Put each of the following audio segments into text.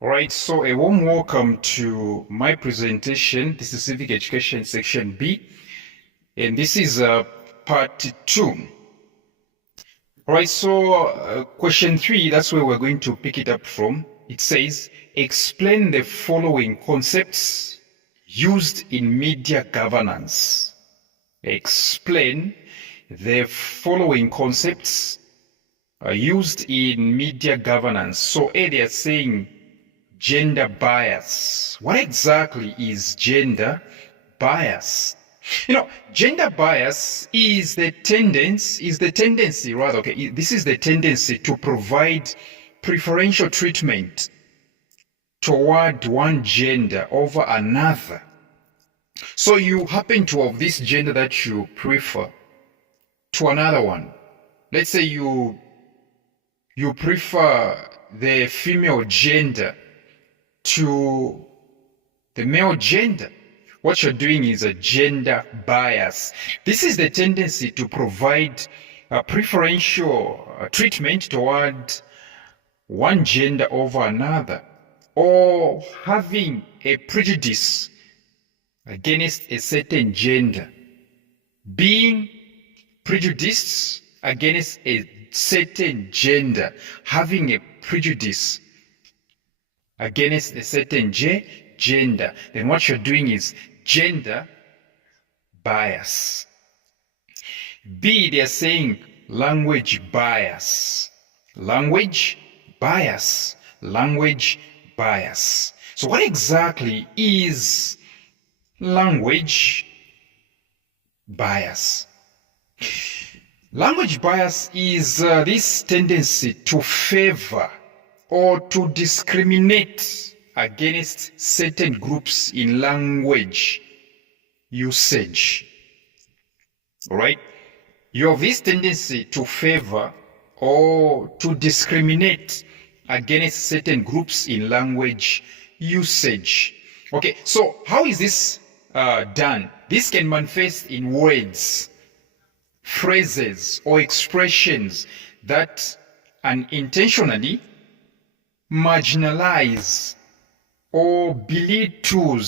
All right, so a warm welcome to my presentation. This is Civic Education Section B, and this is part 2. All right, so question 3, that's where we're going to pick it up from. It says, explain the following concepts used in media governance. Explain the following concepts used in media governance. So A, they are saying gender bias. What exactly is gender bias? Gender bias is the tendency, this is the tendency to provide preferential treatment toward one gender over another. So you happen to have this gender that you prefer to another one. Let's say you prefer the female gender to the male gender. What you're doing is a gender bias. This is the tendency to provide a preferential treatment toward one gender over another, or having a prejudice against a certain gender, being prejudiced against a certain gender, having a prejudice against a certain gender, then what you're doing is gender bias. B, they're saying language bias. Language bias. Language bias. So what exactly is language bias? Language bias is this tendency to favor or to discriminate against certain groups in language usage. All right? You have this tendency to favor or to discriminate against certain groups in language usage. Okay, so how is this done? This can manifest in words, phrases, or expressions that unintentionally marginalize or belittle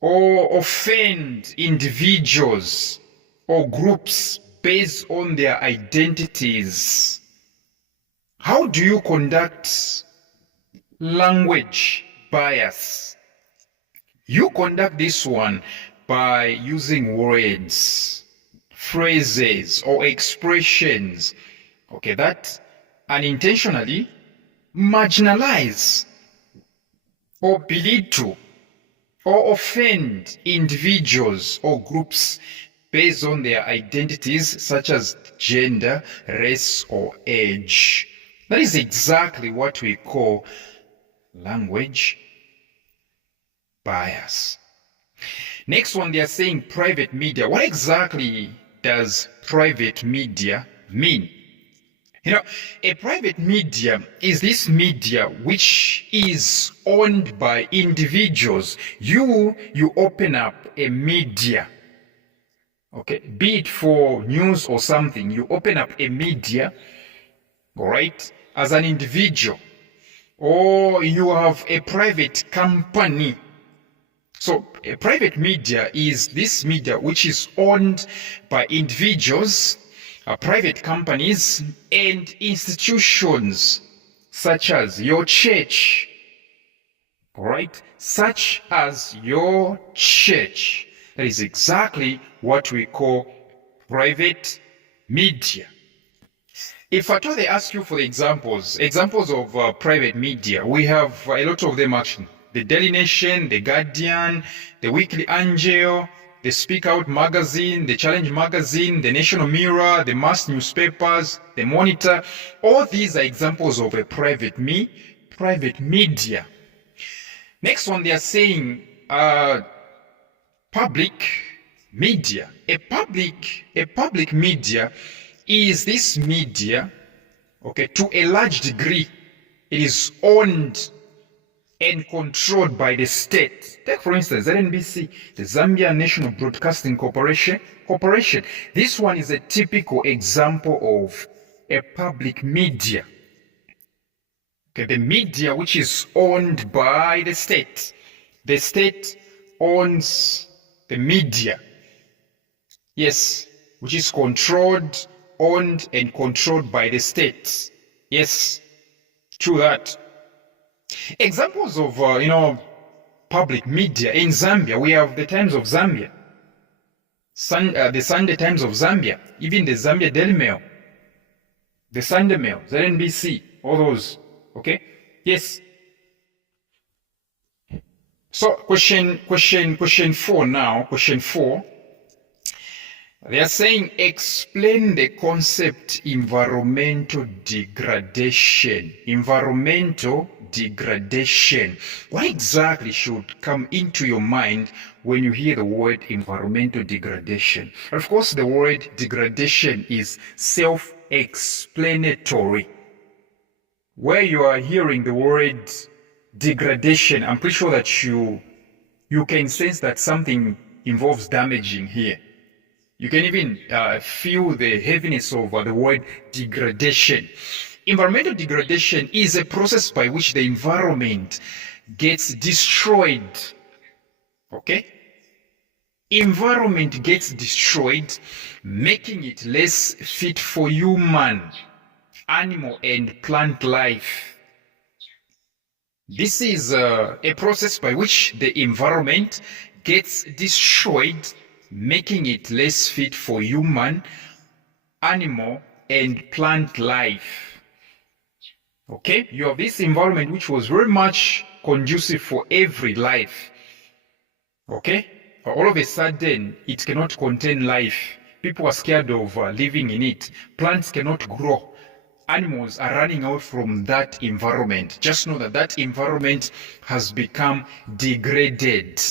or offend individuals or groups based on their identities. How do you conduct language bias? You conduct this one by using words, phrases, or expressions, okay, that unintentionally marginalize or belittle or offend individuals or groups based on their identities such as gender, race, or age. That is exactly what we call language bias. Next one, they are saying private media. What exactly does private media mean? A private media is this media which is owned by individuals. You open up a media, okay, be it for news or something. You open up a media, all right, as an individual, or you have a private company. So a private media is this media which is owned by individuals, private companies, and institutions such as your church. All right? Such as your church. That is exactly what we call private media. If at all they ask you for the examples of private media, we have a lot of them actually. The Daily Nation, The Guardian, The Weekly Angel, the Speak Out magazine, the Challenge magazine, the National Mirror, the mass newspapers, the Monitor. All these are examples of a private media. Next one, they are saying public media. A public media is this media, okay, to a large degree, it is owned and controlled by the state. Take for instance ZNBC, the Zambia National Broadcasting Corporation. This one is a typical example of a public media. Okay, the media which is owned by the state. The state owns the media. Yes, which is controlled, owned, and controlled by the state. Yes, true that. Examples of, public media in Zambia, we have the Times of Zambia, the Sunday Times of Zambia, even the Zambia Daily Mail, the Sunday Mail, ZNBC, all those. Okay? Yes. So question 4 now. Question 4. They are saying explain the concept environmental degradation. Environmental degradation. What exactly should come into your mind when you hear the word environmental degradation? Of course, the word degradation is self-explanatory. Where you are hearing the word degradation, I'm pretty sure that you can sense that something involves damaging here. You can even feel the heaviness of the word degradation. Environmental degradation is a process by which the environment gets destroyed. Okay? Environment gets destroyed, making it less fit for human, animal, and plant life. This is a process by which the environment gets destroyed, making it less fit for human, animal, and plant life. Okay? You have this environment which was very much conducive for every life. Okay? All of a sudden, it cannot contain life. People are scared of living in it. Plants cannot grow. Animals are running out from that environment. Just know that that environment has become degraded.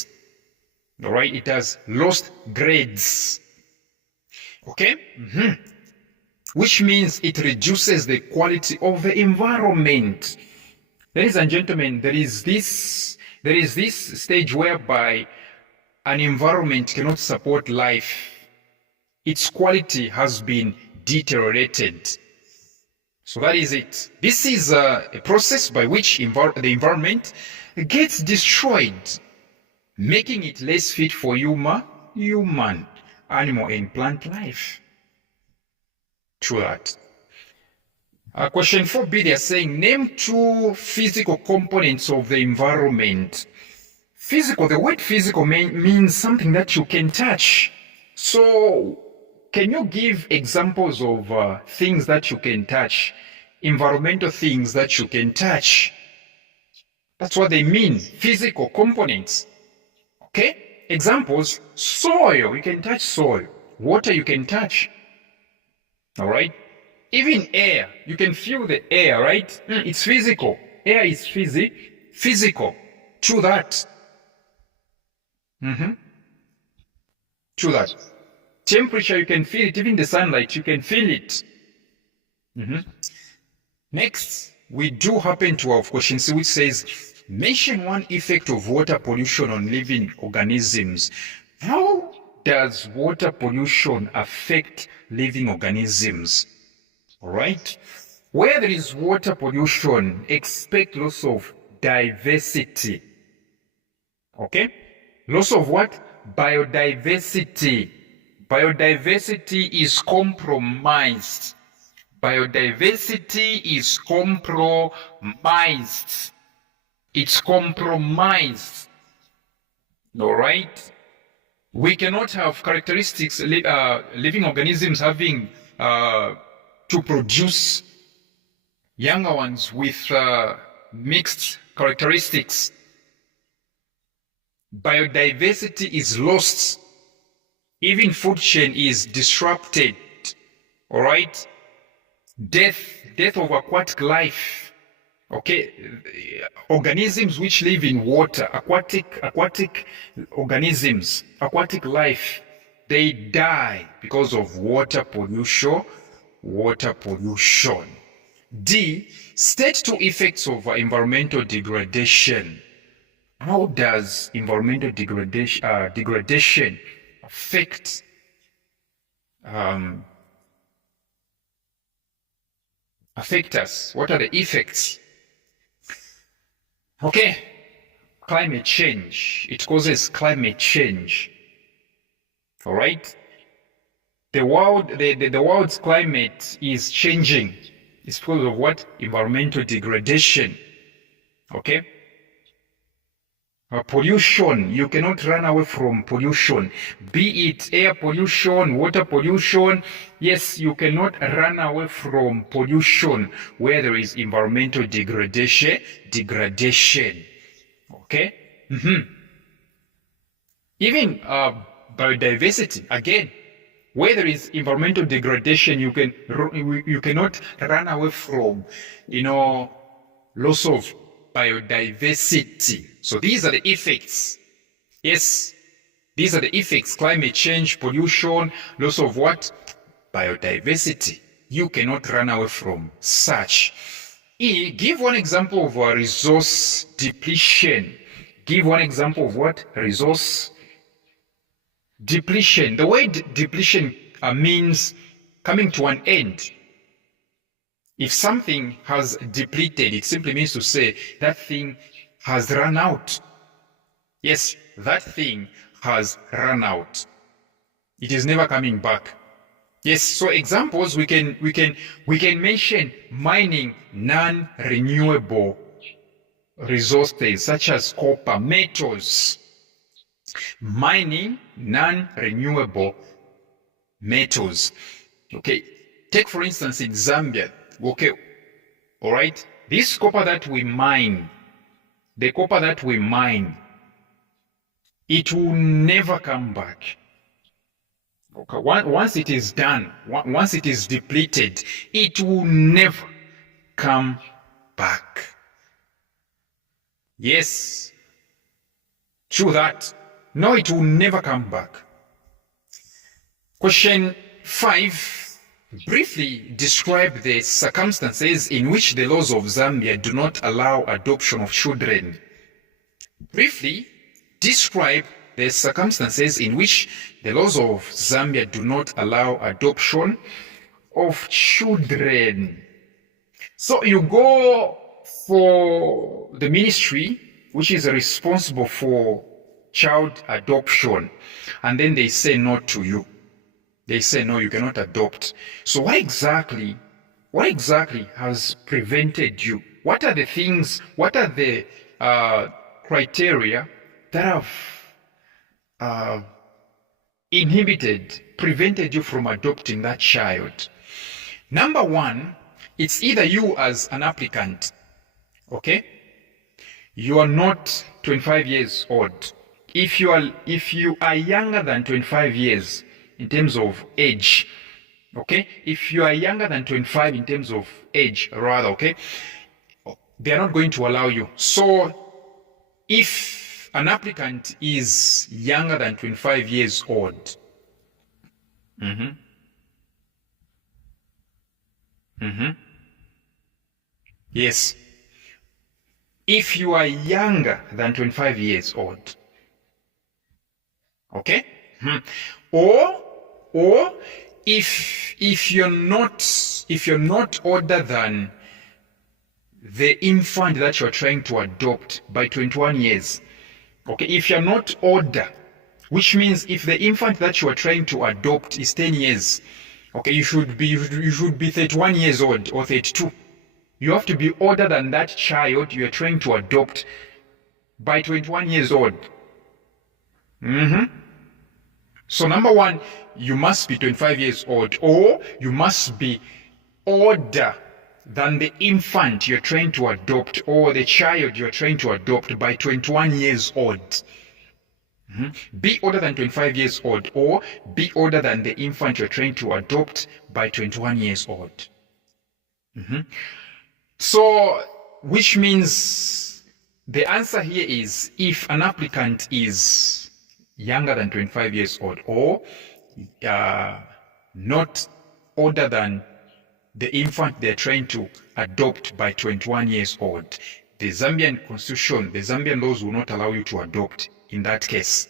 All right? It has lost grades. Okay? Which means it reduces the quality of the environment. Ladies and gentlemen, there is this stage whereby an environment cannot support life. Its quality has been deteriorated. So that is it. This is a process by which the environment gets destroyed, making it less fit for human, animal, and plant life. True that. Question 4b, they are saying, name 2 physical components of the environment. Physical, the word physical means something that you can touch. So, can you give examples of things that you can touch? Environmental things that you can touch. That's what they mean, physical components. Okay? Examples, soil, you can touch soil. Water, you can touch. All right? Even air, you can feel the air, right? It's physical. Air is physical. True that. True that. Temperature, you can feel it. Even the sunlight, you can feel it. Next, we do happen to have question C, which says, mention one effect of water pollution on living organisms. How does water pollution affect living organisms? All right. Where there is water pollution, expect loss of diversity. Okay? Loss of what? Biodiversity. Biodiversity is compromised. Biodiversity is compromised. It's compromised. All right? We cannot have characteristics, living organisms having to produce younger ones with mixed characteristics. Biodiversity is lost. Even food chain is disrupted. All right? Death of aquatic life. Okay? Organisms which live in water, aquatic organisms, aquatic life, they die because of water pollution. D, state 2 effects of environmental degradation. How does environmental degradation affect us? What are the effects? Okay, climate change. It causes climate change. All right? The world's climate is changing. It's because of what? Environmental degradation. Okay? Pollution. You cannot run away from pollution. Be it air pollution, water pollution. Yes, you cannot run away from pollution where there is environmental degradation. Okay? Even biodiversity, again, where there is environmental degradation, you cannot run away from, loss of biodiversity. So these are the effects. Yes, these are the effects: climate change, pollution, loss of what? Biodiversity. You cannot run away from such. Give one example of a resource depletion. Give one example of what? Resource depletion. The word depletion means coming to an end. If something has depleted, it simply means to say that thing has run out. Yes, that thing has run out. It is never coming back. Yes, so examples we can mention: mining non-renewable resources such as copper, metals. Mining non-renewable metals. Okay, take for instance in Zambia. Okay, all right, this copper that we mine, the copper that we mine, it will never come back. Okay, once it is done, once it is depleted, it will never come back. Yes, true that. No, it will never come back. Question 5. Briefly describe the circumstances in which the laws of Zambia do not allow adoption of children. Briefly describe the circumstances in which the laws of Zambia do not allow adoption of children. So you go for the ministry which is responsible for child adoption, and then they say no to you. They say, no, you cannot adopt. So what exactly has prevented you? What are the things, what are the criteria that have prevented you from adopting that child? Number 1, it's either you as an applicant, okay? You are not 25 years old. If you are younger than 25 years, in terms of age, okay, if you are younger than 25 in terms of age, rather, okay, they are not going to allow you. So if an applicant is younger than 25 years old, yes, if you are younger than 25 years old, okay, or if you're not older than the infant that you're trying to adopt by 21 years, okay, if you're not older, which means if the infant that you are trying to adopt is 10 years, okay, you should be 31 years old or 32. You have to be older than that child you are trying to adopt by 21 years old. So number 1, you must be 25 years old, or you must be older than the infant you're trying to adopt or the child you're trying to adopt by 21 years old. Be older than 25 years old, or be older than the infant you're trying to adopt by 21 years old. So, which means the answer here is if an applicant is younger than 25 years old, or not older than the infant they're trying to adopt by 21 years old, the Zambian constitution, the Zambian laws will not allow you to adopt in that case.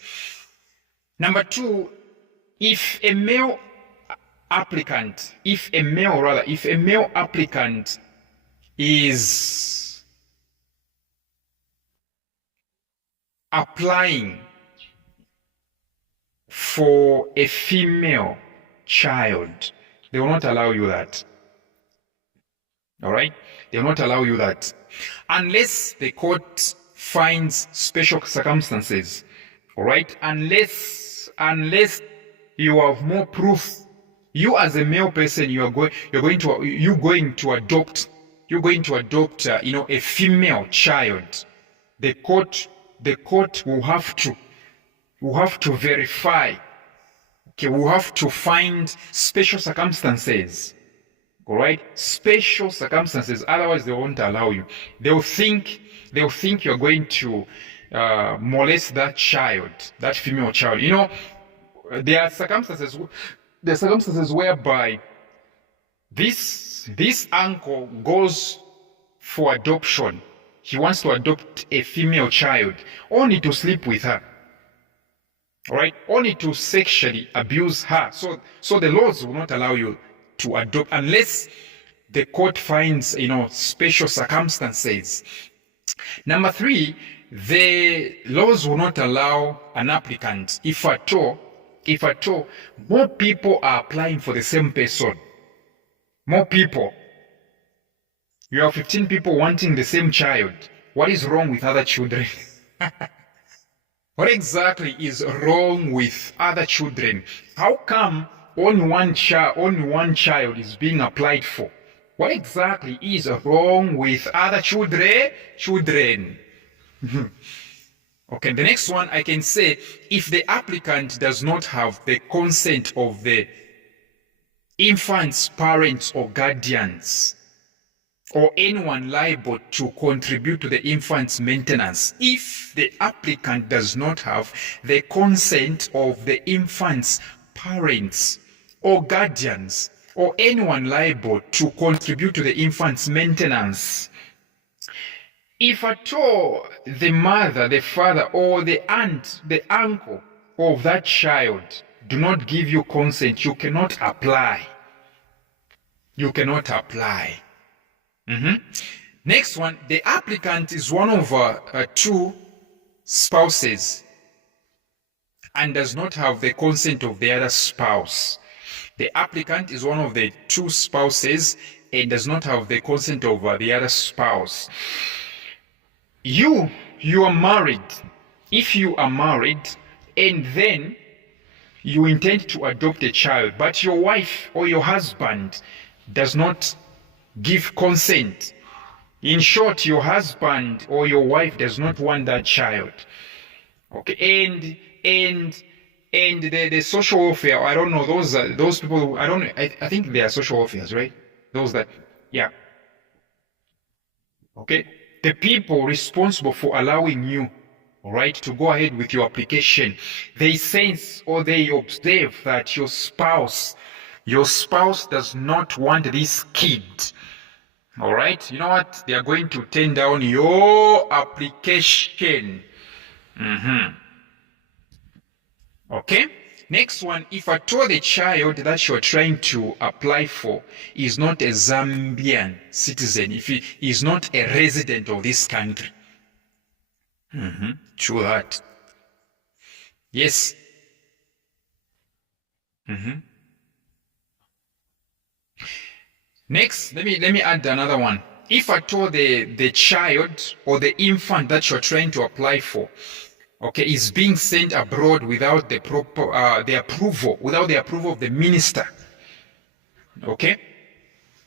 Number 2, if a male applicant is applying for a female child, they will not allow you that. All right? They will not allow you that. Unless the court finds special circumstances. All right? Unless you have more proof. You as a male person, you're going to adopt a female child. The court will have to verify. Okay, we'll have to find special circumstances. All right, special circumstances. Otherwise, they won't allow you. They'll think you're going to molest that child, that female child. You know, there are circumstances whereby this uncle goes for adoption. He wants to adopt a female child, only to sleep with her. All right, only to sexually abuse her. So the laws will not allow you to adopt unless the court finds, special circumstances. Number 3, the laws will not allow an applicant, if at all, more people are applying for the same person. More people. You have 15 people wanting the same child. What is wrong with other children? What exactly is wrong with other children? How come only one child is being applied for? What exactly is wrong with other children? Okay, the next one I can say, if the applicant does not have the consent of the infant's parents or guardians, or anyone liable to contribute to the infant's maintenance, if the applicant does not have the consent of the infant's parents or guardians, or anyone liable to contribute to the infant's maintenance, if at all the mother, the father, or the aunt, the uncle of that child do not give you consent, you cannot apply. You cannot apply. Next one, the applicant is one of 2 spouses and does not have the consent of the other spouse. The applicant is one of the 2 spouses and does not have the consent of the other spouse. You are married. If you are married and then you intend to adopt a child, but your wife or your husband does not give consent. In short, your husband or your wife does not want that child. Okay, and the social welfare, I don't know, those people, I don't know, I think they are social welfares, right? Yeah. Okay, the people responsible for allowing you, all right, to go ahead with your application, they sense or they observe that your spouse does not want this kid. All right, you know what? They are going to turn down your application. Okay, next one, if at all the child that you're trying to apply for is not a Zambian citizen, if he is not a resident of this country. True that. Yes. Next, let me add another one. If at all the child or the infant that you're trying to apply for, okay, is being sent abroad without the proper the approval of the minister, okay,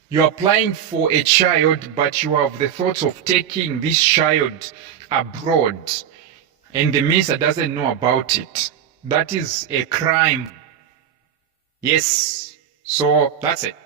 you're applying for a child, but you have the thoughts of taking this child abroad, and the minister doesn't know about it. That is a crime. Yes, so that's it.